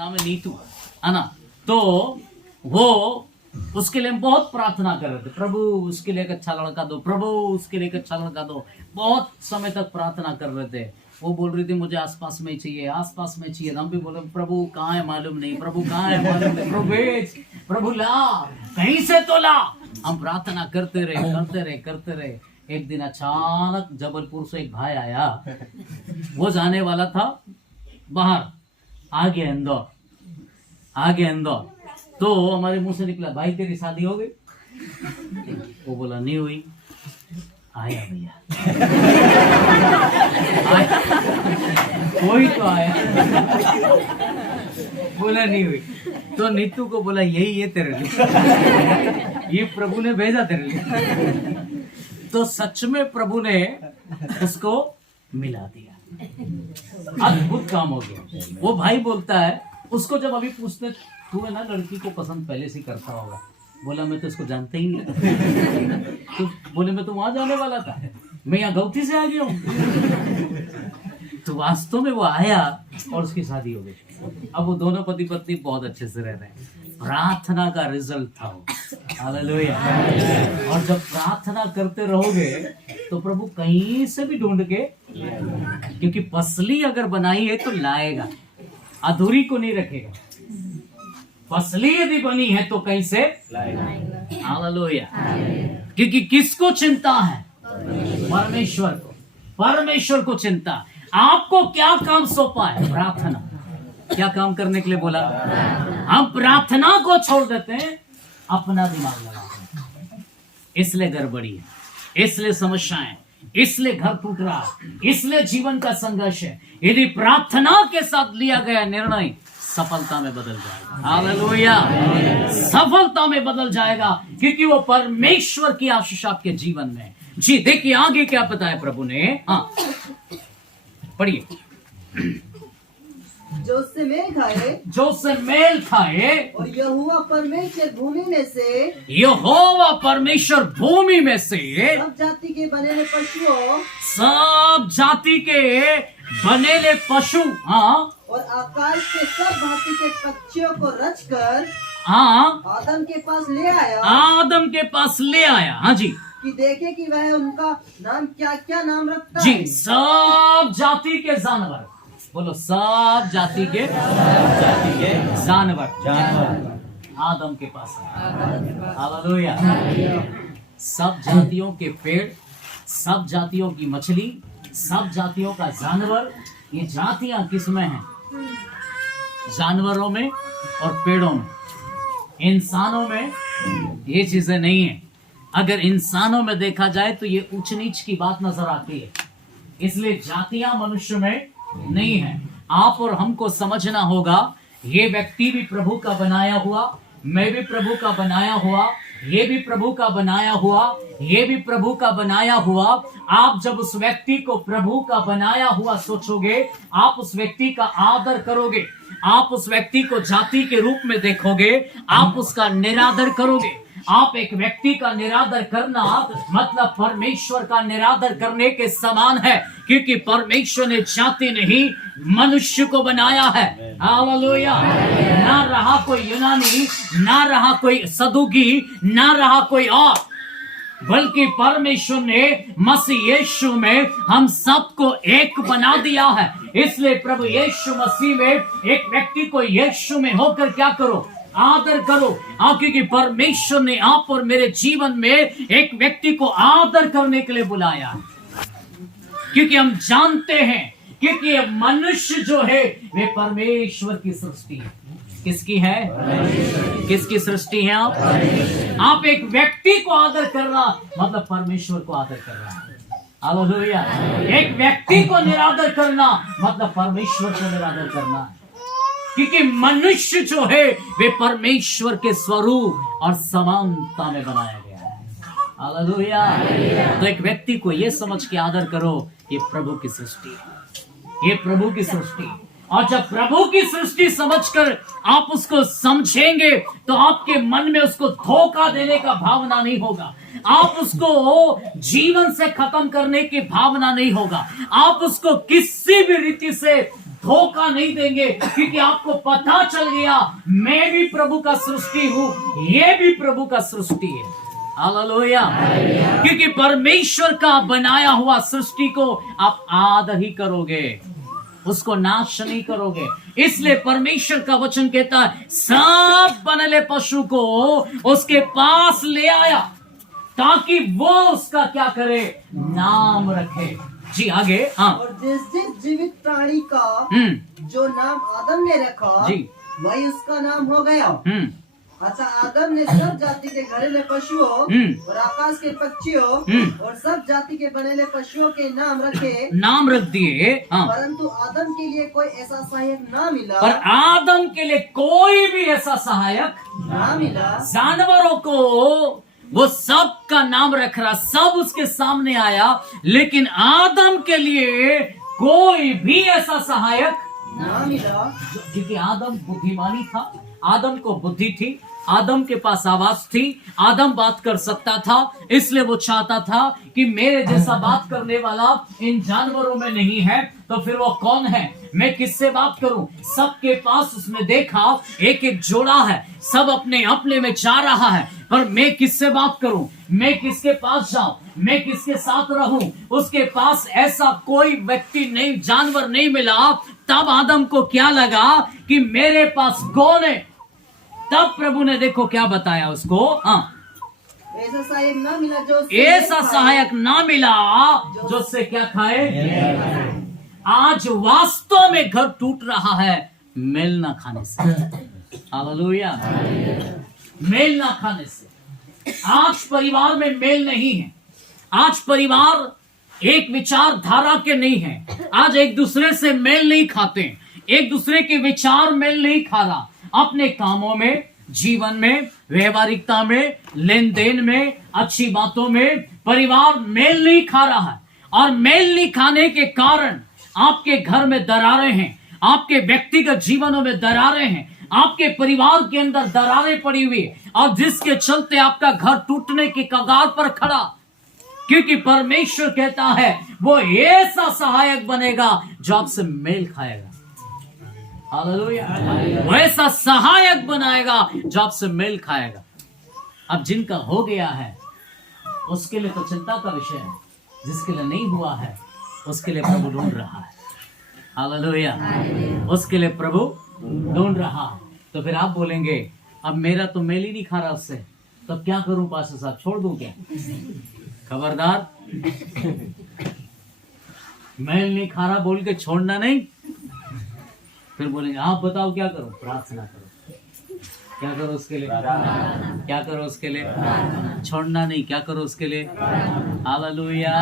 नाम है नीतू, है ना। तो वो उसके लिए हम बहुत प्रार्थना कर रहे थे, प्रभु उसके लिए एक अच्छा लड़का दो, प्रभु उसके लिए एक अच्छा लड़का दो। बहुत समय तक प्रार्थना कर रहे थे। वो बोल रही थी मुझे आसपास में चाहिए, आसपास में चाहिए। हम भी बोले प्रभु कहाँ है मालूम नहीं, प्रभु कहाँ है मालूम नहीं, प्रभु भेज, प्रभु ला, कहीं से तो ला। हम प्रार्थना करते रहे करते रहे करते रहे। एक दिन अचानक जबलपुर से एक भाई आया, वो जाने वाला था बाहर, आगे इंदौर, आगे इंदौर। तो हमारे मुंह से निकला भाई तेरी शादी हो गई? वो बोला नहीं हुई। आया भैया कोई तो आया, बोला नहीं हुई। तो नीतू को बोला यही है तेरे लिए, ये प्रभु ने भेजा तेरे लिए। तो सच में प्रभु ने उसको मिला दिया, अद्भुत काम हो गया। वो भाई बोलता है, उसको जब अभी पूछते तू है ना लड़की को पसंद पहले से करता होगा, बोला मैं तो इसको जानता ही नहीं। तो बोले मैं तो वहां जाने वाला था, मैं यहाँ गौती से आ गया हूँ। तो वास्तव में वो आया और उसकी शादी हो गई। अब वो दोनों पति पत्नी बहुत अच्छे से रह रहे हैं। प्रार्थना का रिजल्ट था वो, हालेलुया। और जब प्रार्थना करते रहोगे तो प्रभु कहीं से भी ढूंढ के, क्योंकि पसली अगर बनाई है तो लाएगा, अधूरी को नहीं रखेगा। फसली यदि बनी है तो कहीं से लाएगा, हालेलुया। क्योंकि किसको चिंता है? परमेश्वर को, परमेश्वर को चिंता। आपको क्या काम सौंपा है? प्रार्थना। क्या काम करने के लिए बोला? हम प्रार्थना को छोड़ देते हैं, अपना दिमाग लगाते हैं। इसलिए गड़बड़ी है, इसलिए समस्याएं, इसलिए घर टूट रहा है, इसलिए जीवन का संघर्ष है। यदि प्रार्थना के साथ लिया गया निर्णय सफलता में बदल जाएगा, हालेलुया। सफलता में बदल जाएगा, क्योंकि वो परमेश्वर की आशीष आपके जीवन में। जी देखिए आगे क्या बताया प्रभु ने, हाँ पढ़िए। जो उससे मेल खाए, जो उससे मेल खाए, और यहोवा परमेश्वर भूमि में से, यहोवा परमेश्वर भूमि में से सब जाति के बनेले पशुओं, सब जाति के बनेले पशु, हाँ, और आकाश के सब भांति के पक्षियों को रचकर हाँ, आदम के पास ले आया, आदम के पास ले आया, हाँ जी, कि देखे कि वह उनका नाम क्या क्या नाम रखता जी। है। सब जाति के जानवर, बोलो सब जाति के जानवर आदम के पास आया, हालेलुया। सब जातियों के पेड़, सब जातियों की मछली, सब जातियों का जानवर। ये जातियां किसमें हैं? जानवरों में और पेड़ों में। इंसानों में ये चीजें नहीं है। अगर इंसानों में देखा जाए तो ये ऊंच नीच की बात नजर आती है, इसलिए जातियां मनुष्य में नहीं है। आप और हमको समझना होगा, ये व्यक्ति भी प्रभु का बनाया हुआ, मैं भी प्रभु का बनाया हुआ, ये भी प्रभु का बनाया हुआ, ये भी प्रभु का बनाया हुआ। आप जब उस व्यक्ति को प्रभु का बनाया हुआ सोचोगे, आप उस व्यक्ति का आदर करोगे, आप उस व्यक्ति को जाति के रूप में देखोगे, आप उसका निरादर करोगे। आप एक व्यक्ति का निरादर करना मतलब परमेश्वर का निरादर करने के समान है, क्योंकि परमेश्वर ने जाति नहीं मनुष्य को बनाया है, हालेलुया। ना रहा कोई यूनानी, ना रहा कोई सदुकी, ना रहा कोई और, बल्कि परमेश्वर ने मसीह यीशु में हम सबको एक बना दिया है। इसलिए प्रभु यीशु मसीह में एक व्यक्ति को यीशु में होकर क्या करो? आदर करो। क्योंकि परमेश्वर ने आप और मेरे जीवन में एक व्यक्ति को आदर करने के लिए बुलाया है, क्योंकि हम जानते हैं, क्योंकि ये मनुष्य जो है वे परमेश्वर की सृष्टि है। किसकी है? किसकी सृष्टि है? आप एक व्यक्ति को आदर करना मतलब परमेश्वर को आदर करना है, हालेलुया। एक व्यक्ति को निरादर करना मतलब परमेश्वर को निरादर करना है, क्योंकि मनुष्य जो है वे परमेश्वर के स्वरूप और समानता में बनाया गया है, हालेलुया। तो एक व्यक्ति को ये समझ के आदर करो, ये प्रभु की सृष्टि है, ये प्रभु की सृष्टि। और जब प्रभु की सृष्टि समझकर आप उसको समझेंगे तो आपके मन में उसको धोखा देने का भावना नहीं होगा, आप उसको जीवन से खत्म करने की भावना नहीं होगा, आप उसको किसी भी रीति से धोखा नहीं देंगे, क्योंकि आपको पता चल गया मैं भी प्रभु का सृष्टि हूं, ये भी प्रभु का सृष्टि है। हालेलुया। क्योंकि परमेश्वर का बनाया हुआ सृष्टि को आप आदर ही करोगे, उसको नाश नहीं करोगे। इसलिए परमेश्वर का वचन कहता है सब बनले पशु को उसके पास ले आया ताकि वो उसका क्या करे, नाम रखे। जी आगे। हाँ। और जिस जिस जीवित प्राणी का जो नाम आदम ने रखा जी, वही उसका नाम हो गया। अतः आदम ने सब जाति के घरेलू पशुओं और आकाश के पक्षियों और सब जाति के बनेले पशुओं के नाम रखे, नाम रख दिए। हाँ। परंतु आदम के लिए कोई ऐसा सहायक ना मिला, पर आदम के लिए कोई भी ऐसा सहायक ना मिला। जानवरों को वो सब का नाम रख रहा, सब उसके सामने आया, लेकिन आदम के लिए कोई भी ऐसा सहायक ना मिला। क्योंकि आदम बुद्धिमानी था, आदम को बुद्धि थी, आदम के पास आवाज थी, आदम बात कर सकता था। इसलिए वो चाहता था कि मेरे जैसा बात करने वाला इन जानवरों में नहीं है, तो फिर वो कौन है, मैं किससे बात करूं। सबके पास उसने देखा एक एक जोड़ा है, सब अपने अपने में जा रहा है, पर मैं किससे बात करूं, मैं किसके पास जाऊं, मैं किसके साथ रहूं। उसके पास ऐसा कोई व्यक्ति नहीं, जानवर नहीं मिला। तब आदम को क्या लगा कि मेरे पास कौन है। तब प्रभु ने देखो क्या बताया उसको। ऐसा सहायक ना मिला जो ऐसा सहायक ना मिला जो उससे क्या खाए। आज वास्तव में घर टूट रहा है मेल ना खाने से। हालेलुया। मेल ना खाने से आज परिवार में मेल नहीं है। आज परिवार एक विचारधारा के नहीं है। आज एक दूसरे से मेल नहीं खाते, एक दूसरे के विचार मेल नहीं खा रहा। अपने कामों में, जीवन में, व्यवहारिकता में, लेन देन में, अच्छी बातों में परिवार मेल नहीं खा रहा है। और मेल नहीं खाने के कारण आपके घर में दरारें हैं, आपके व्यक्तिगत जीवनों में दरारें हैं, आपके परिवार के अंदर दरारें पड़ी हुई, और जिसके चलते आपका घर टूटने के कगार पर खड़ा। क्योंकि परमेश्वर कहता है वो ऐसा सहायक बनेगा जो आपसे मेल खाएगा। हालेलुया। वैसा सहायक बनाएगा जो आपसे मेल खाएगा। अब जिनका हो गया है उसके लिए तो चिंता का विषय है, जिसके लिए नहीं हुआ है उसके लिए प्रभु ढूंढ रहा है। हालेलुया। उसके लिए प्रभु ढूंढ रहा है। तो फिर आप बोलेंगे अब मेरा तो मेल ही नहीं खा रहा उससे, तो क्या करूं पास्टर साहब, छोड़ दूं क्या? खबरदार, मेल नहीं खा रहा बोल के छोड़ना नहीं। फिर बोलेंगे आप बताओ क्या करो, प्रार्थना करो। क्या करो उसके लिए? क्या करो उसके लिए? छोड़ना नहीं। क्या करो उसके लिए? हालेलुया।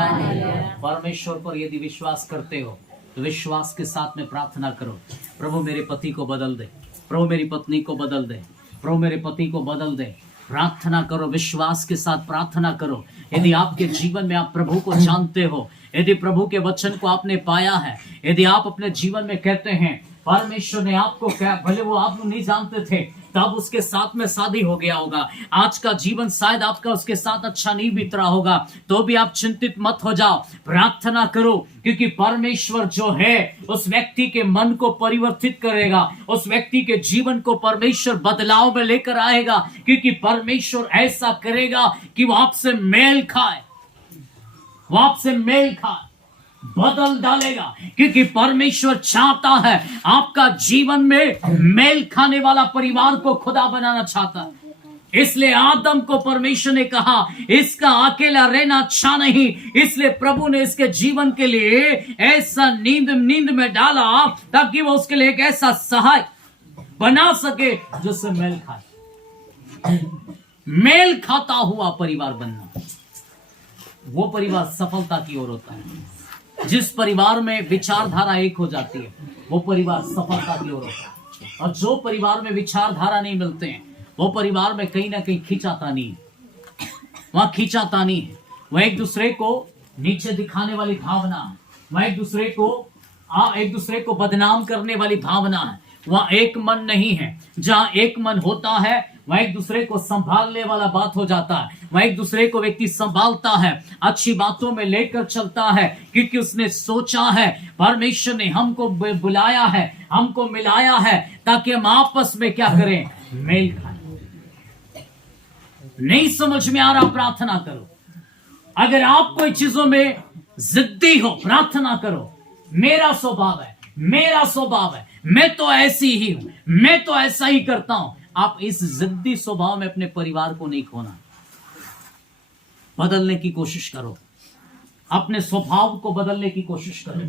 परमेश्वर पर यदि विश्वास करते हो तो विश्वास के साथ में प्रार्थना करो, प्रभु मेरे पति को बदल दे, प्रभु मेरी पत्नी को बदल दे, प्रभु मेरे पति को बदल दे। प्रार्थना करो, विश्वास के साथ प्रार्थना करो। यदि आपके जीवन में आप प्रभु को जानते हो, यदि प्रभु के वचन को आपने पाया है, यदि आप अपने जीवन में कहते हैं परमेश्वर ने आपको क्या, भले वो आप नहीं जानते थे, तब उसके साथ में शादी हो गया होगा, आज का जीवन शायद आपका उसके साथ अच्छा नहीं बीत रहा होगा, तो भी आप चिंतित मत हो जाओ, प्रार्थना करो। क्योंकि परमेश्वर जो है उस व्यक्ति के मन को परिवर्तित करेगा, उस व्यक्ति के जीवन को परमेश्वर बदलाव में लेकर आएगा। क्योंकि परमेश्वर ऐसा करेगा कि वो आपसे मेल खाए, वो आपसे मेल खाए, बदल डालेगा। क्योंकि परमेश्वर चाहता है आपका जीवन में मेल खाने वाला परिवार को खुदा बनाना चाहता है। इसलिए आदम को परमेश्वर ने कहा इसका अकेला रहना अच्छा नहीं, इसलिए प्रभु ने इसके जीवन के लिए ऐसा नींद में डाला ताकि वो उसके लिए एक ऐसा सहाय बना सके जिससे मेल खाए। मेल खाता हुआ परिवार बनना, वो परिवार सफलता की ओर होता है। जिस परिवार में विचारधारा एक हो जाती है वो परिवार सफलता की ओर होता है। और जो परिवार में विचारधारा नहीं मिलते हैं वो परिवार में कहीं ना कहीं खींचातानी है, वहां खींचातानी है, वह एक दूसरे को नीचे दिखाने वाली भावना है, वह एक दूसरे को बदनाम करने वाली भावना है, वहां एक मन नहीं है। जहां एक मन होता है वह एक दूसरे को संभालने वाला बात हो जाता है, वह एक दूसरे को व्यक्ति संभालता है, अच्छी बातों में लेकर चलता है, क्योंकि उसने सोचा है परमेश्वर ने हमको बुलाया है, हमको मिलाया है ताकि हम आपस में क्या करें, मेल खाएं। नहीं समझ में आ रहा, प्रार्थना करो। अगर आप कोई चीजों में जिद्दी हो, प्रार्थना करो। मेरा स्वभाव है, मेरा स्वभाव है, मैं तो ऐसी ही हूं, मैं तो ऐसा ही करता हूं। आप इस जिद्दी स्वभाव में अपने परिवार को नहीं खोना, बदलने की कोशिश करो, अपने स्वभाव को बदलने की कोशिश करो,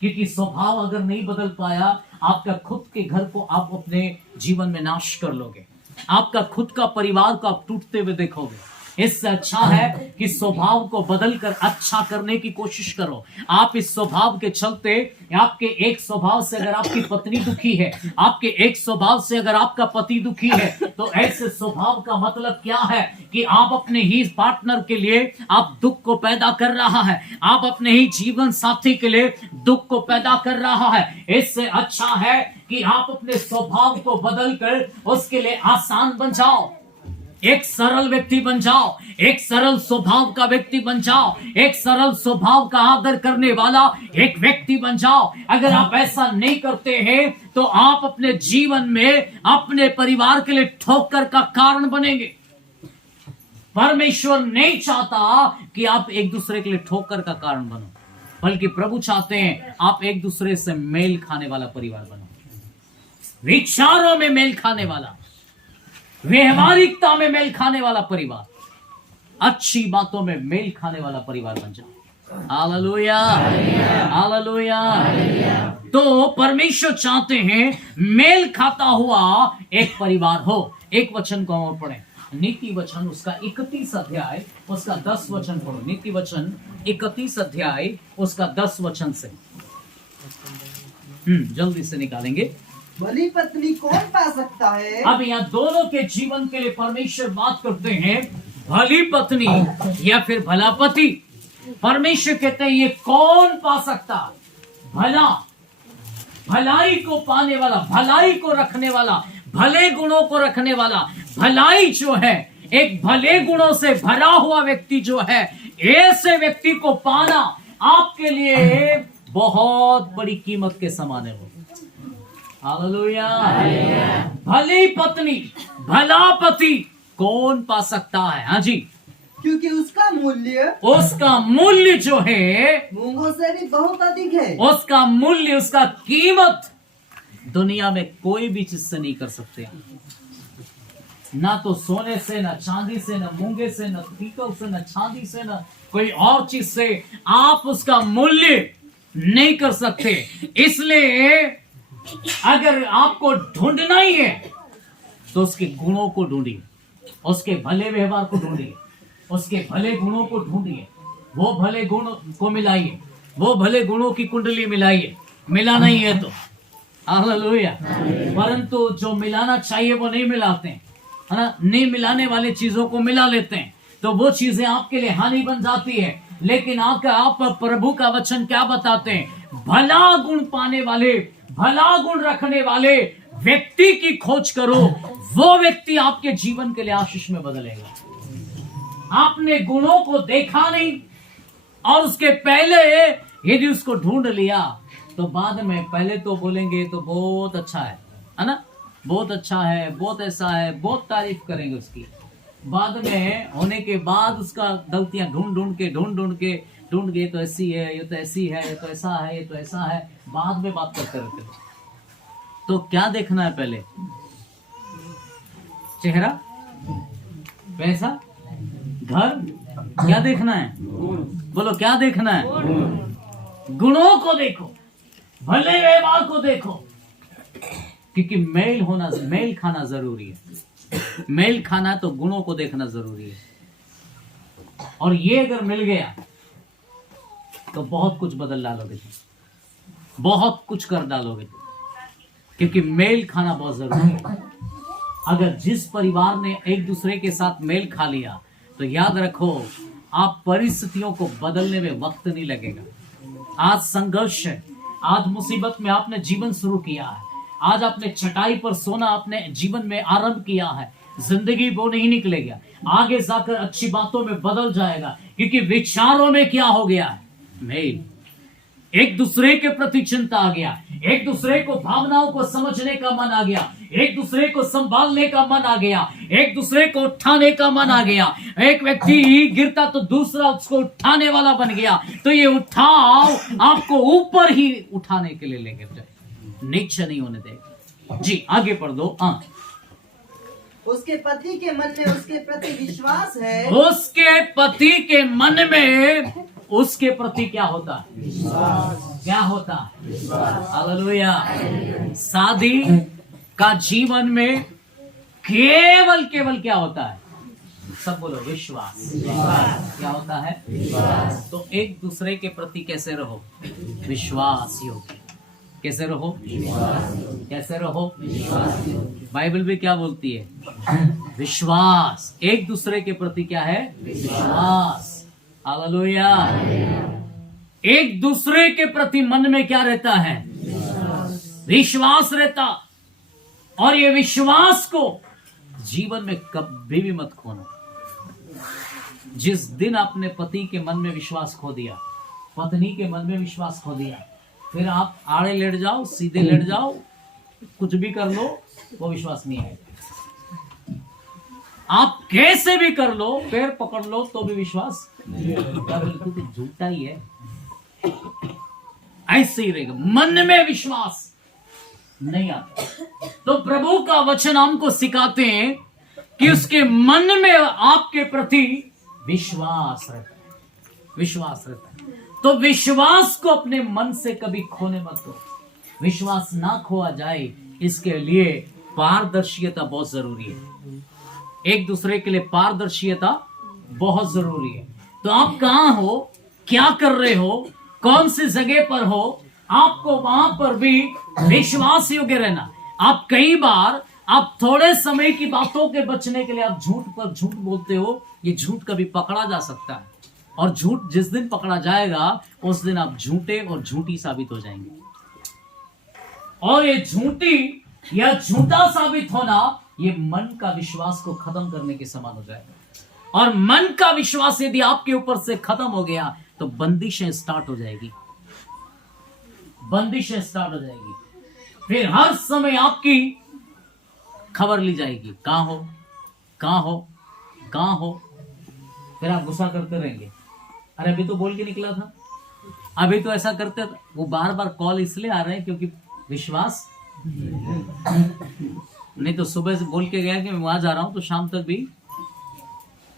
क्योंकि स्वभाव अगर नहीं बदल पाया, आपका खुद के घर को आप अपने जीवन में नाश कर लोगे, आपका खुद का परिवार को आप टूटते हुए देखोगे। इससे अच्छा है कि स्वभाव को बदलकर अच्छा करने की कोशिश करो। आप इस स्वभाव के चलते, आपके एक स्वभाव से अगर आपकी पत्नी दुखी है, आपके एक स्वभाव से अगर आपका पति दुखी है, तो ऐसे स्वभाव का मतलब क्या है कि आप अपने ही पार्टनर के लिए आप दुख को पैदा कर रहा है, आप अपने ही जीवन साथी के लिए दुख को पैदा कर रहा है। इससे अच्छा है कि आप अपने स्वभाव को बदलकर उसके लिए आसान बन जाओ, एक सरल व्यक्ति बन जाओ, एक सरल स्वभाव का व्यक्ति बन जाओ, एक सरल स्वभाव का आदर करने वाला एक व्यक्ति बन जाओ। अगर आप ऐसा नहीं करते हैं तो आप अपने जीवन में अपने परिवार के लिए ठोकर का कारण बनेंगे। परमेश्वर नहीं चाहता कि आप एक दूसरे के लिए ठोकर का कारण बनो, बल्कि प्रभु चाहते हैं आप एक दूसरे से मेल खाने वाला परिवार बनो, विचारों में मेल खाने वाला, व्यवहारिकता में मेल खाने वाला परिवार, अच्छी बातों में मेल खाने वाला परिवार बन जाओ। Hallelujah, hallelujah. तो परमेश्वर चाहते हैं मेल खाता हुआ एक परिवार हो। एक वचन को हम पढ़ें, नीति वचन उसका 31 अध्याय उसका 10 वचन पढ़ो। नीति वचन 31 अध्याय उसका 10 वचन से जल्दी से निकालेंगे। भली पत्नी कौन पा सकता है? अब यहाँ दोनों के जीवन के लिए परमेश्वर बात करते हैं, भली पत्नी या फिर भला पति। परमेश्वर कहते हैं ये कौन पा सकता? भला, भलाई को पाने वाला, भलाई को रखने वाला, भले गुणों को रखने वाला। भलाई जो है, एक भले गुणों से भरा हुआ व्यक्ति जो है, ऐसे व्यक्ति को पाना आपके लिए बहुत बड़ी कीमत के समान है। वो हालेलुया। भली पत्नी, भला पति कौन पा सकता है? हाँ जी, क्योंकि उसका मूल्य जो है मूंगों से भी बहुत अधिक है। उसका मूल्य, उसका कीमत दुनिया में कोई भी चीज से नहीं कर सकते। ना तो सोने से, ना चांदी से, ना मूंगे से, ना पीतल से, ना चांदी से, ना कोई और चीज से आप उसका मूल्य नहीं कर सकते। इसलिए अगर आपको ढूंढना ही है तो उसके गुणों को ढूंढिए, उसके भले व्यवहार को ढूंढिए, उसके भले गुणों को ढूंढिए, वो भले गुण को मिलाइए, वो भले गुणों की कुंडली मिलाइए। मिला नहीं है तो हालेलुया। परंतु जो मिलाना चाहिए वो नहीं मिलाते हैं, है ना। नहीं मिलाने वाले चीजों को मिला लेते हैं तो वो चीजें आपके लिए हानि बन जाती है। लेकिन आप प्रभु का वचन क्या बताते हैं? भला गुण पाने वाले, भला गुण रखने वाले व्यक्ति की खोज करो, वो व्यक्ति आपके जीवन के लिए आशीष में बदलेगा। आपने गुणों को देखा नहीं और उसके पहले यदि उसको ढूंढ लिया तो बाद में पहले तो बोलेंगे तो बहुत अच्छा है ना, बहुत अच्छा है, बहुत ऐसा है, बहुत तारीफ करेंगे उसकी। बाद में होने के बाद उसका गलतियां ढूंढ के तो ऐसी है, ये तो ऐसी है, ये तो ऐसा है, ये तो ऐसा है, बाद में बात करते रहते। तो क्या देखना है पहले? चेहरा, पैसा, घर? क्या देखना है? बोलो क्या देखना है? गुणों को देखो, भले व्यवहार को देखो, क्योंकि मेल खाना जरूरी है। मेल खाना तो गुणों को देखना जरूरी है। और ये अगर मिल गया तो बहुत कुछ बदल डालोगे, बहुत कुछ कर डालोगे, क्योंकि मेल खाना बहुत जरूरी है। अगर जिस परिवार ने एक दूसरे के साथ मेल खा लिया तो याद रखो, आप परिस्थितियों को बदलने में वक्त नहीं लगेगा। आज संघर्ष है, आज मुसीबत में आपने जीवन शुरू किया है, आज आपने चटाई पर सोना अपने जीवन में आरंभ किया है, जिंदगी वो नहीं निकलेगा, आगे जाकर अच्छी बातों में बदल जाएगा, क्योंकि विचारों में क्या हो गया है, मेल, एक दूसरे के प्रति चिंता आ गया, एक दूसरे को भावनाओं को समझने का मन आ गया, एक दूसरे को संभालने का मन आ गया, एक दूसरे को उठाने का मन आ गया। एक व्यक्ति गिरता तो दूसरा उसको उठाने वाला बन गया। तो ये उठाव आपको ऊपर ही उठाने के लिए लेकर जाए, नीचे नहीं होने देगा। जी आगे पढ़ दो। उसके पति के मन में उसके प्रति विश्वास है। उसके पति के मन में उसके प्रति क्या होता है, विश्वास। क्या होता है, हालेलुया। शादी का जीवन में केवल क्या होता है, सब बोलो, विश्वास। क्या होता है, विश्वास। तो एक दूसरे के प्रति कैसे रहो, विश्वास योग्य। कैसे रहो, कैसे रहो, बाइबल भी क्या बोलती है, विश्वास। एक दूसरे के प्रति क्या है, विश्वास। हालेलुया। एक दूसरे के प्रति मन में क्या रहता है, विश्वास रहता। और ये विश्वास को जीवन में कभी भी मत खोना। जिस दिन आपने पति के मन में विश्वास खो दिया, पत्नी के मन में विश्वास खो दिया, फिर आप आड़े लेट जाओ, सीधे लेट जाओ, कुछ भी कर लो, वो विश्वास नहीं आएगा। आप कैसे भी कर लो, पैर पकड़ लो, तो भी विश्वास बिल्कुल तो झूठा ही है, ऐसे ही रहेगा। मन में विश्वास नहीं आता। तो प्रभु का वचन हमको सिखाते हैं कि उसके मन में आपके प्रति विश्वास रहता है, विश्वास रहता है। तो विश्वास को अपने मन से कभी खोने मत दो। विश्वास ना खोआ जाए, इसके लिए पारदर्शिता बहुत जरूरी है। एक दूसरे के लिए पारदर्शिता बहुत जरूरी है। तो आप कहां हो, क्या कर रहे हो, कौन सी जगह पर हो, आपको वहां पर भी विश्वास योग्य रहना। आप कई बार आप थोड़े समय की बातों के बचने के लिए आप झूठ पर झूठ बोलते हो। ये झूठ कभी पकड़ा जा सकता है, और झूठ जिस दिन पकड़ा जाएगा उस दिन आप झूठे और झूठी साबित हो जाएंगे। और ये झूठी या झूठा साबित होना, ये मन का विश्वास को खत्म करने के समान हो जाएगा। और मन का विश्वास यदि आपके ऊपर से खत्म हो गया तो बंदिशें स्टार्ट हो जाएगी, बंदिशें स्टार्ट हो जाएगी। फिर हर समय आपकी खबर ली जाएगी, कहां हो, कहां हो, कहां हो। फिर आप गुस्सा करते रहेंगे, अरे अभी तो बोल के निकला था, अभी तो ऐसा करते था। वो बार बार कॉल इसलिए आ रहे हैं क्योंकि विश्वास नहीं तो सुबह से बोल के गया कि मैं वहां जा रहा हूं, तो शाम तक भी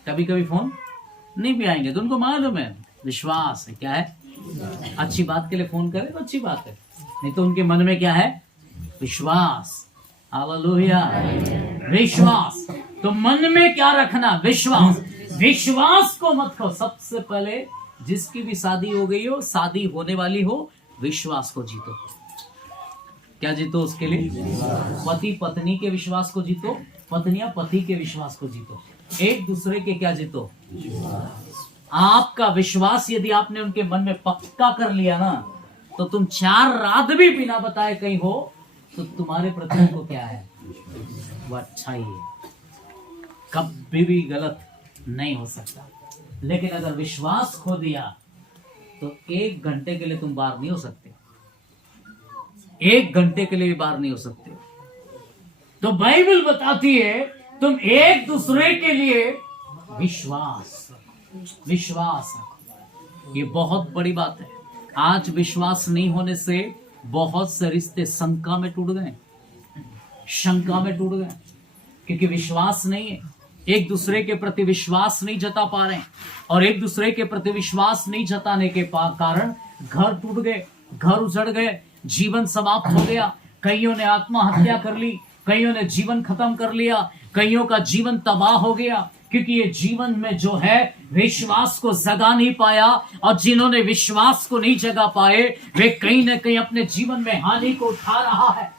कभी कभी फोन नहीं भी आएंगे। तो उनको मालूम है विश्वास है, क्या है, अच्छी बात के लिए फोन करें तो अच्छी बात है, नहीं तो उनके मन में क्या है, विश्वास। हालेलुया, विश्वास। तो मन में क्या रखना, विश्वास। विश्वास को मत खो। सबसे पहले जिसकी भी शादी हो गई हो, शादी होने वाली हो, विश्वास को जीतो। क्या जीतो उसके लिए, पति पत्नी के विश्वास को जीतो, पत्नियां पति के विश्वास को जीतो, एक दूसरे के क्या जीतो, आपका विश्वास यदि आपने उनके मन में पक्का कर लिया ना, तो तुम 4 रात भी बिना बताए कहीं हो तो तुम्हारे प्रति को क्या है, वो अच्छा ही है, कभी भी गलत नहीं हो सकता। लेकिन अगर विश्वास खो दिया तो 1 घंटे के लिए तुम बाहर नहीं हो सकते, 1 घंटे के लिए भी बाहर नहीं हो सकते। तो बाइबल बताती है तुम एक दूसरे के लिए विश्वास रखो। ये बहुत बड़ी बात है। आज विश्वास नहीं होने से बहुत से रिश्ते शंका में टूट गए, शंका में टूट गए, क्योंकि विश्वास नहीं है। एक दूसरे के प्रति विश्वास नहीं जता पा रहे हैं, और एक दूसरे के प्रति विश्वास नहीं जताने के कारण घर टूट गए, घर उजड़ गए, जीवन समाप्त हो गया। कईयों ने आत्महत्या कर ली, कईयों ने जीवन खत्म कर लिया, कईयों का जीवन तबाह हो गया, क्योंकि ये जीवन में जो है विश्वास को जगा नहीं पाया। और जिन्होंने विश्वास को नहीं जगा पाए वे कहीं ना कहीं अपने जीवन में हानि को उठा रहा है।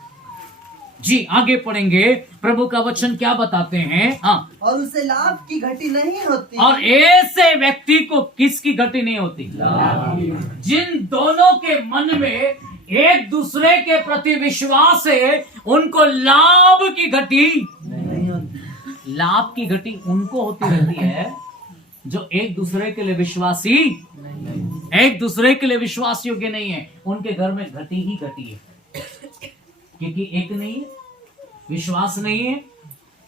जी आगे पढ़ेंगे, प्रभु का वचन क्या बताते हैं। हाँ, और उसे लाभ की घटी नहीं होती। और ऐसे व्यक्ति को किसकी घटी नहीं होती, जिन दोनों के मन में एक दूसरे के प्रति विश्वास है, उनको लाभ की घटी नहीं होती। लाभ की घटी उनको होती रहती है जो एक दूसरे के लिए विश्वासी, एक दूसरे के लिए विश्वास योग्य नहीं है। उनके घर में घटी ही घटी है, क्योंकि एक नहीं है, विश्वास नहीं है।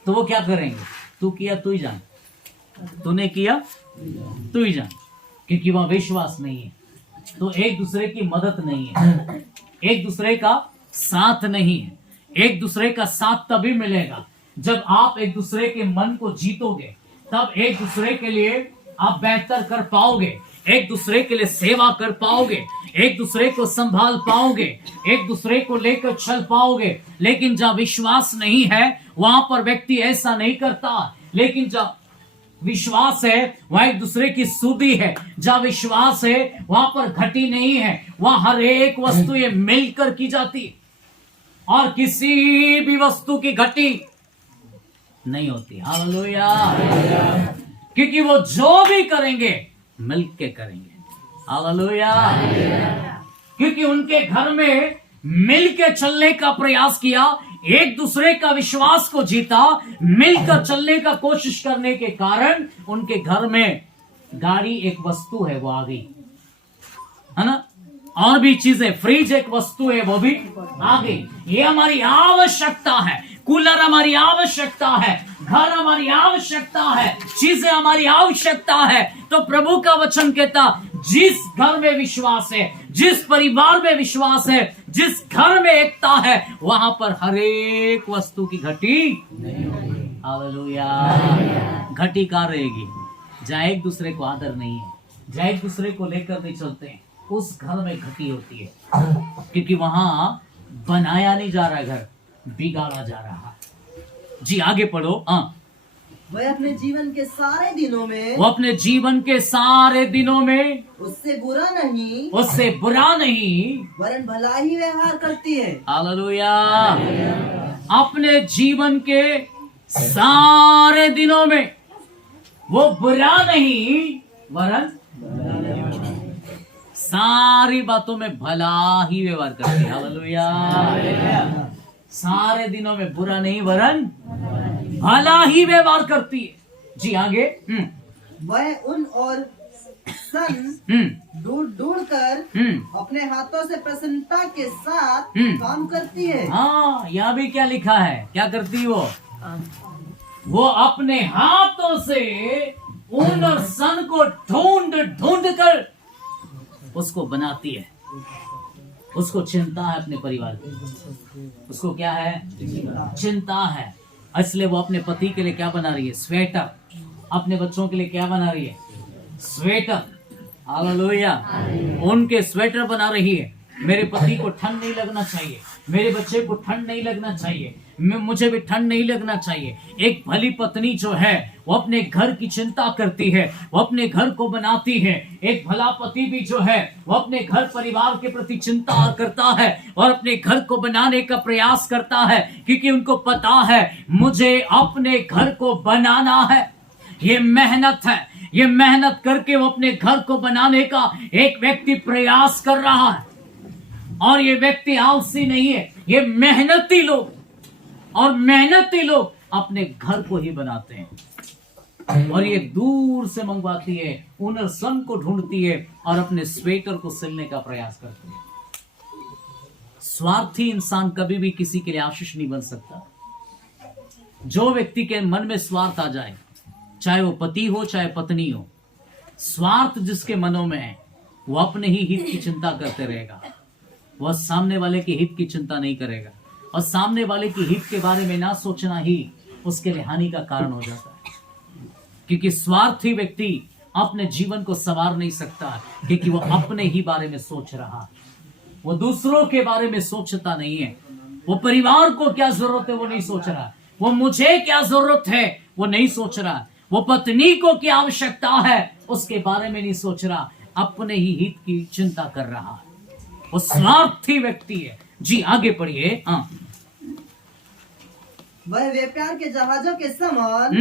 तो वो क्या करेंगे? तू किया तू ही जान, तूने किया तू ही जान, क्योंकि वहां विश्वास नहीं है। तो एक दूसरे की मदद नहीं है, एक दूसरे का साथ नहीं है। एक दूसरे का साथ तभी मिलेगा जब आप एक दूसरे के मन को जीतोगे, तब एक दूसरे के लिए आप बेहतर कर पाओगे, एक दूसरे के लिए सेवा कर पाओगे, एक दूसरे को संभाल पाओगे, एक दूसरे को लेकर चल पाओगे। लेकिन जहां विश्वास नहीं है वहां पर व्यक्ति ऐसा नहीं करता। लेकिन जहां विश्वास है वहां एक दूसरे की सुधि है, जहां विश्वास है वहां पर घटी नहीं है, वहां हर एक वस्तु ये मिलकर की जाती और किसी भी वस्तु की घटी नहीं होती। हालेलुया। क्योंकि वो जो भी करेंगे मिलके करेंगे। हालेलुया। क्योंकि उनके घर में मिलके चलने का प्रयास किया, एक दूसरे का विश्वास को जीता, मिलकर चलने का कोशिश करने के कारण उनके घर में गाड़ी एक वस्तु है वो आ गई, है ना। और भी चीजें, फ्रिज एक वस्तु है वो भी आ गई। ये हमारी आवश्यकता है। कूलर हमारी आवश्यकता है, घर हमारी आवश्यकता है, चीजें हमारी आवश्यकता है। तो प्रभु का वचन कहता, जिस घर में विश्वास है, जिस परिवार में विश्वास है, जिस घर में एकता है, वहां पर हर एक वस्तु की घटी हालेलुया। घटी कहाँ रहेगी? जहाँ एक दूसरे को आदर नहीं है, जहाँ एक दूसरे को लेकर नहीं चलते हैं, उस घर में घटी होती है। क्योंकि वहां बनाया नहीं जा रहा घर, बिगाड़ा जा रहा है। जी आगे पढ़ो। वह अपने जीवन के सारे दिनों में, वो अपने जीवन के सारे दिनों में उससे बुरा नहीं, उससे बुरा नहीं वरन भला ही व्यवहार करती है। हालेलुया। अपने जीवन के सारे दिनों में वो बुरा नहीं वरन सारी बातों में भला ही व्यवहार करती है। हालेलुया। सारे दिनों में बुरा नहीं वरन भला ही व्यवहार करती है। जी आगे। वह उन और सन ढूंढ कर अपने हाथों से प्रसन्नता के साथ काम करती है। हाँ, यहाँ भी क्या लिखा है? क्या करती है वो अपने हाथों से ऊन और सन को ढूंढ कर उसको बनाती है। उसको चिंता है अपने परिवार की, उसको क्या है? चिंता है। इसलिए वो अपने पति के लिए क्या बना रही है? स्वेटर। अपने बच्चों के लिए क्या बना रही है? स्वेटर। हालेलुया। उनके स्वेटर बना रही है। मेरे पति को ठंड नहीं लगना चाहिए, मेरे बच्चे को ठंड नहीं लगना चाहिए, मुझे भी ठंड नहीं लगना चाहिए। एक भली पत्नी जो है वो अपने घर की चिंता करती है, वो अपने घर को बनाती है। एक भला पति भी जो है वो अपने घर परिवार के प्रति चिंता करता है और अपने घर को बनाने का प्रयास करता है, क्योंकि उनको पता है मुझे अपने घर को बनाना है। ये मेहनत है, ये मेहनत करके वो अपने घर को बनाने का एक व्यक्ति प्रयास कर रहा है। और ये व्यक्ति आलसी नहीं है, ये मेहनती लोग, और मेहनती लोग अपने घर को ही बनाते हैं। और ये दूर से मंगवाती है, ऊन सन को ढूंढती है और अपने स्वेटर को सिलने का प्रयास करती है। स्वार्थी इंसान कभी भी किसी के लिए आशीष नहीं बन सकता। जो व्यक्ति के मन में स्वार्थ आ जाए, चाहे वो पति हो चाहे पत्नी हो, स्वार्थ जिसके मनों में है वो अपने ही हित की चिंता करते रहेगा, वह सामने वाले के हित की चिंता नहीं करेगा। और सामने वाले के हित के बारे में ना सोचना ही उसके लिए हानि का कारण हो जाता है। क्योंकि स्वार्थी व्यक्ति अपने जीवन को संवार नहीं सकता, क्योंकि वो अपने ही बारे में सोच रहा है, वो दूसरों के बारे में सोचता नहीं है। वो परिवार को क्या जरूरत है वो नहीं सोच रहा, वो मुझे क्या जरूरत है वो नहीं सोच रहा, वो पत्नी को क्या आवश्यकता है उसके बारे में नहीं सोच रहा, अपने ही हित की चिंता कर रहा है। वो स्वार्थी व्यक्ति है। जी आगे पढ़िए। वह व्यापार के जहाजों के समान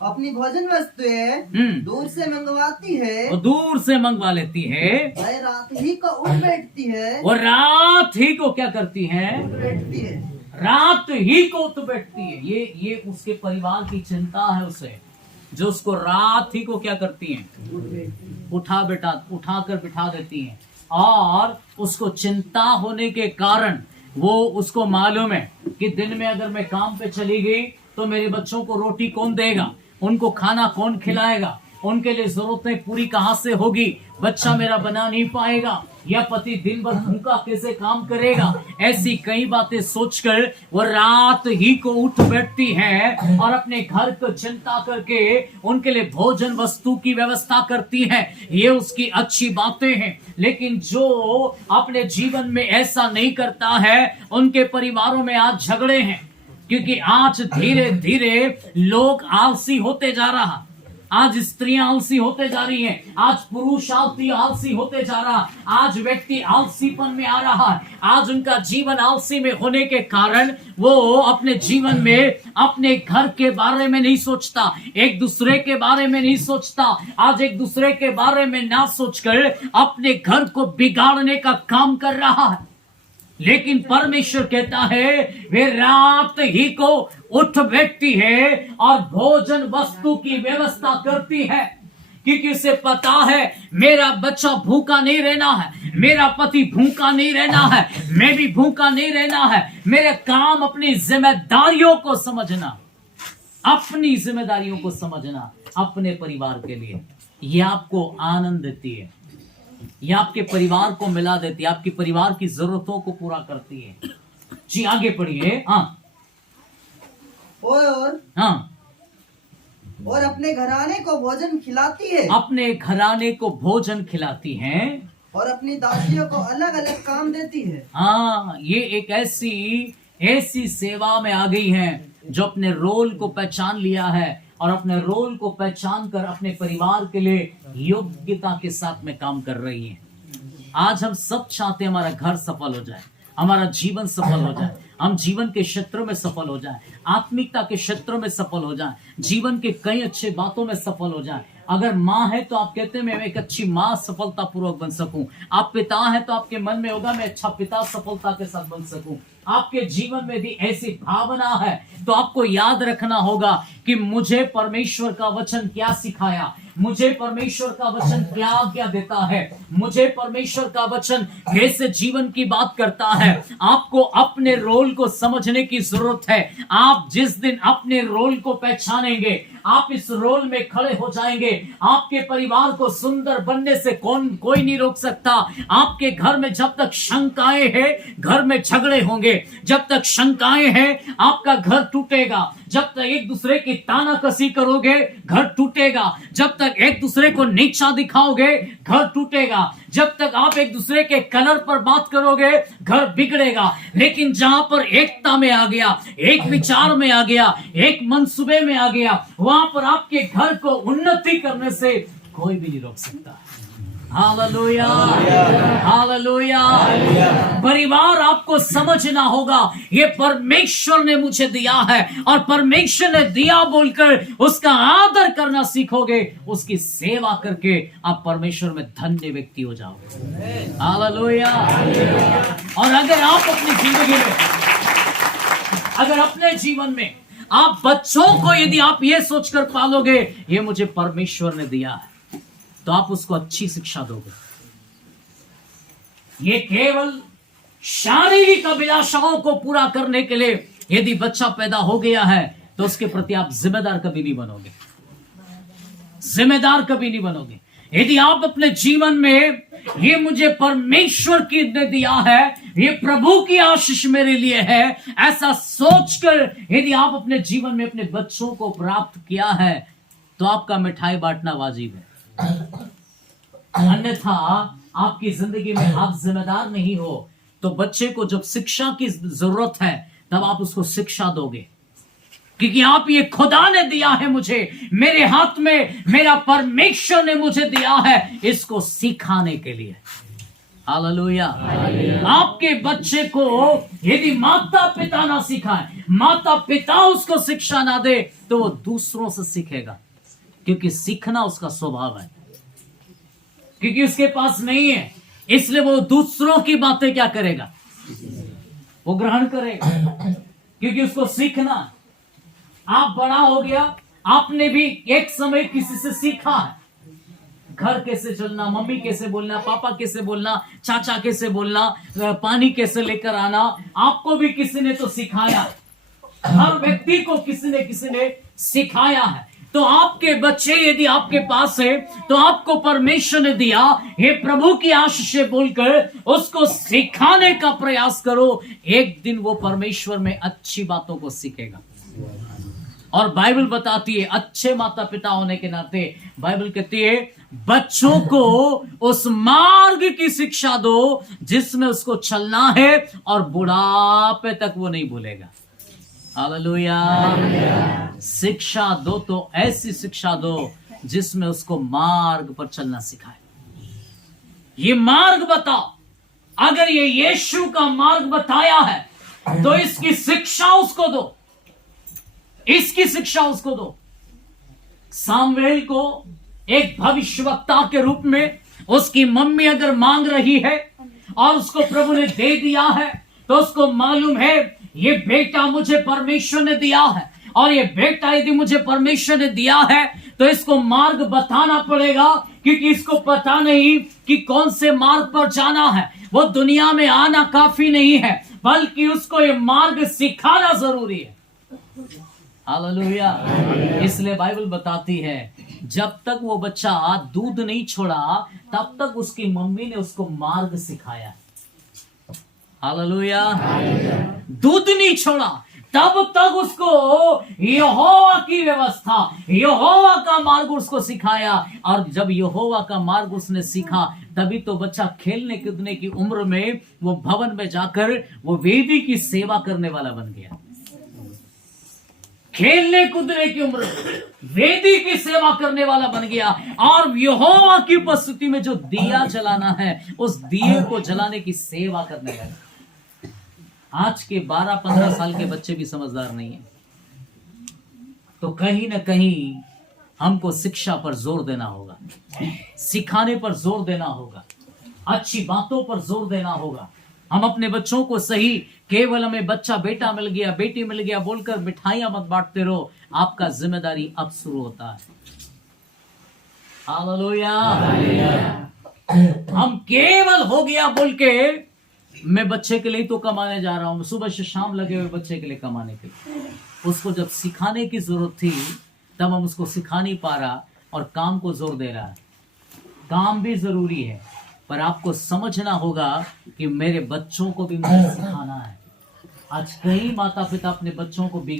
अपनी भोजन वस्तुएं दूर से मंगवाती है, वो दूर से मंगवा लेती है, वह रात ही को उठ बैठती है, वो रात ही को क्या करती है, उठ बैठती है। रात ही को उठ बैठती है। ये उसके परिवार की चिंता है उसे, जो उसको रात ही को क्या करती हैं, उठा कर बिठा देती हैं। और उसको चिंता होने के कारण वो उसको मालूम है कि दिन में अगर मैं काम पे चली गई तो मेरे बच्चों को रोटी कौन देगा, उनको खाना कौन खिलाएगा, उनके लिए जरूरतें पूरी कहाँ से होगी, बच्चा मेरा बना नहीं पाएगा, या पति दिन भर भूखा कैसे काम करेगा। ऐसी कई बातें सोचकर वो रात ही को उठ बैठती है और अपने घर को चिंता करके उनके लिए भोजन वस्तु की व्यवस्था करती है। ये उसकी अच्छी बातें हैं। लेकिन जो अपने जीवन में ऐसा नहीं करता है, उनके परिवारों में आज झगड़े हैं, क्योंकि आज धीरे धीरे लोग आलसी होते जा रहा, आज स्त्रियां आलसी होते जा रही हैं, आज पुरुष आलसी होते जा रहा, आज व्यक्ति आलसीपन में आ रहा है। आज उनका जीवन आलसी में होने के कारण वो अपने जीवन में अपने घर के बारे में नहीं सोचता, एक दूसरे के बारे में नहीं सोचता। आज एक दूसरे के बारे में ना सोचकर अपने घर को बिगाड़ने का काम कर रहा है। लेकिन परमेश्वर कहता है वे रात ही को उठ बैठती है और भोजन वस्तु की व्यवस्था करती है, क्योंकि उसे पता है मेरा बच्चा भूखा नहीं रहना है, मेरा पति भूखा नहीं रहना है, मैं भी भूखा नहीं रहना है। मेरे काम अपनी जिम्मेदारियों को समझना, अपनी जिम्मेदारियों को समझना अपने परिवार के लिए, ये आपको आनंद देती है, ये आपके परिवार को मिला देती है, आपके परिवार की जरूरतों को पूरा करती है। जी आगे पढ़िए। हाँ और अपने घराने को भोजन खिलाती है, अपने घराने को भोजन खिलाती हैं और अपनी दासियों को अलग अलग काम देती है। हाँ, ये एक ऐसी सेवा में आ गई है जो अपने रोल को पहचान लिया है और अपने रोल को पहचान कर अपने परिवार के लिए योग्यता के साथ में काम कर रही है। आज हम सब चाहते हैं हमारा घर सफल हो जाए, हमारा जीवन सफल हो जाए, हम जीवन के क्षेत्रों में सफल हो जाए, आत्मिकता के क्षेत्रों में सफल हो जाए, जीवन के कई अच्छे बातों में सफल हो जाए। अगर माँ है तो आप कहते हैं मैं एक अच्छी माँ सफलता पूर्वक बन सकूं। आप पिता है तो आपके मन में होगा मैं अच्छा पिता सफलता के साथ बन सकूं। आपके जीवन में भी ऐसी भावना है तो आपको याद रखना होगा कि मुझे परमेश्वर का वचन क्या सिखाया, मुझे परमेश्वर का वचन क्या आज्ञा देता है, मुझे परमेश्वर का वचन कैसे जीवन की बात करता है। आपको अपने रोल को समझने की जरूरत है। आप जिस दिन अपने रोल को पहचानेंगे, आप इस रोल में खड़े हो जाएंगे, आपके परिवार को सुंदर बनने से कोई नहीं रोक सकता। आपके घर में जब तक शंकाएं हैं, घर में झगड़े होंगे। जब तक शंकाएं हैं, आपका घर टूटेगा। जब तक एक दूसरे की तानाकसी करोगे, घर टूटेगा। जब तक एक दूसरे को नीचा दिखाओगे, घर टूटेगा। जब तक आप एक दूसरे के कलर पर बात करोगे, घर बिगड़ेगा। लेकिन जहां पर एकता में आ गया, एक विचार में आ गया, एक मंसूबे में आ गया, वहां पर आपके घर को उन्नति करने से कोई भी नहीं रोक सकता। Hallelujah, hallelujah. परिवार आपको समझना होगा, ये परमेश्वर ने मुझे दिया है और परमेश्वर ने दिया बोलकर उसका आदर करना सीखोगे, उसकी सेवा करके आप परमेश्वर में धन्य व्यक्ति हो जाओगे। हालेलुया। और अगर आप अपनी जिंदगी में, अगर अपने जीवन में आप बच्चों को यदि आप ये सोचकर पालोगे ये मुझे परमेश्वर ने दिया है, तो आप उसको अच्छी शिक्षा दोगे। ये केवल शारीरिक अभिलाषाओं को पूरा करने के लिए यदि बच्चा पैदा हो गया है तो उसके प्रति आप जिम्मेदार कभी नहीं बनोगे, जिम्मेदार कभी नहीं बनोगे। यदि आप अपने जीवन में ये मुझे परमेश्वर की ने दिया है, ये प्रभु की आशीष मेरे लिए है, ऐसा सोचकर यदि आप अपने जीवन में अपने बच्चों को प्राप्त किया है तो आपका मिठाई बांटना वाजिब है। अन्यथा आपकी जिंदगी में आप जिम्मेदार नहीं हो तो बच्चे को जब शिक्षा की जरूरत है तब आप उसको शिक्षा दोगे, क्योंकि आप ये खुदा ने दिया है मुझे, मेरे हाथ में मेरा परमेश्वर ने मुझे दिया है इसको सिखाने के लिए। हालेलुया। आपके बच्चे को यदि माता पिता ना सिखाए, माता पिता उसको शिक्षा ना दे, तो वो दूसरों से सीखेगा, क्योंकि सीखना उसका स्वभाव है, क्योंकि उसके पास नहीं है, इसलिए वो दूसरों की बातें क्या करेगा, वो ग्रहण करेगा, क्योंकि उसको सीखना। आप बड़ा हो गया, आपने भी एक समय किसी से सीखा है, घर कैसे चलना, मम्मी कैसे बोलना, पापा कैसे बोलना, चाचा कैसे बोलना, पानी कैसे लेकर आना, आपको भी किसी ने तो सिखाया। हर व्यक्ति को किसी ने सिखाया है। तो आपके बच्चे यदि आपके पास है, तो आपको परमेश्वर ने दिया, हे प्रभु की आशीष से बोलकर उसको सिखाने का प्रयास करो। एक दिन वो परमेश्वर में अच्छी बातों को सीखेगा। और बाइबल बताती है, अच्छे माता पिता होने के नाते बाइबल कहती है, बच्चों को उस मार्ग की शिक्षा दो जिसमें उसको चलना है, और बुढ़ापे तक वो नहीं भूलेगा। हालेलुया। शिक्षा दो तो ऐसी शिक्षा दो जिसमें उसको मार्ग पर चलना सिखाए। ये मार्ग बताओ। अगर ये यीशु का मार्ग बताया है तो इसकी शिक्षा उसको दो, इसकी शिक्षा उसको दो। सामुएल को एक भविष्यवक्ता के रूप में उसकी मम्मी अगर मांग रही है और उसको प्रभु ने दे दिया है, तो उसको मालूम है ये बेटा मुझे परमेश्वर ने दिया है, और ये बेटा यदि मुझे परमेश्वर ने दिया है तो इसको मार्ग बताना पड़ेगा, क्योंकि इसको पता नहीं कि कौन से मार्ग पर जाना है। वो दुनिया में आना काफी नहीं है, बल्कि उसको ये मार्ग सिखाना जरूरी है। हालेलुया। इसलिए बाइबल बताती है, जब तक वो बच्चा दूध नहीं छोड़ा तब तक उसकी मम्मी ने उसको मार्ग सिखाया। हालेलुया। दूध नहीं छोड़ा तब तक उसको यहोवा की व्यवस्था, यहोवा का मार्ग उसको सिखाया। और जब यहोवा का मार्ग उसने सीखा, तभी तो बच्चा खेलने कूदने की उम्र में वो भवन में जाकर वो वेदी की सेवा करने वाला बन गया। खेलने कूदने की उम्र वेदी की सेवा करने वाला बन गया, और यहोवा की उपस्थिति में जो दिया जलाना है, उस दिए को जलाने की सेवा करने लगा। आज के 12-15 साल के बच्चे भी समझदार नहीं है। तो कहीं ना कहीं हमको शिक्षा पर जोर देना होगा, सिखाने पर जोर देना होगा, अच्छी बातों पर जोर देना होगा। हम अपने बच्चों को सही, केवल हमें बच्चा बेटा मिल गया, बेटी मिल गया बोलकर मिठाइयां मत बांटते रहो। आपका जिम्मेदारी अब शुरू होता है। हालेलुया। हम केवल हो गया बोल के, मैं बच्चे के लिए तो कमाने जा रहा हूं, सुबह से शाम लगे हुए बच्चे के लिए कमाने के लिए। उसको जब सिखाने की जरूरत थी तब हम उसको सिखा नहीं पा रहा, और काम को जोर दे रहा है। काम भी जरूरी है, पर आपको समझना होगा कि मेरे बच्चों को भी मुझे सिखाना है। आज कई माता पिता अपने बच्चों को बिगाड़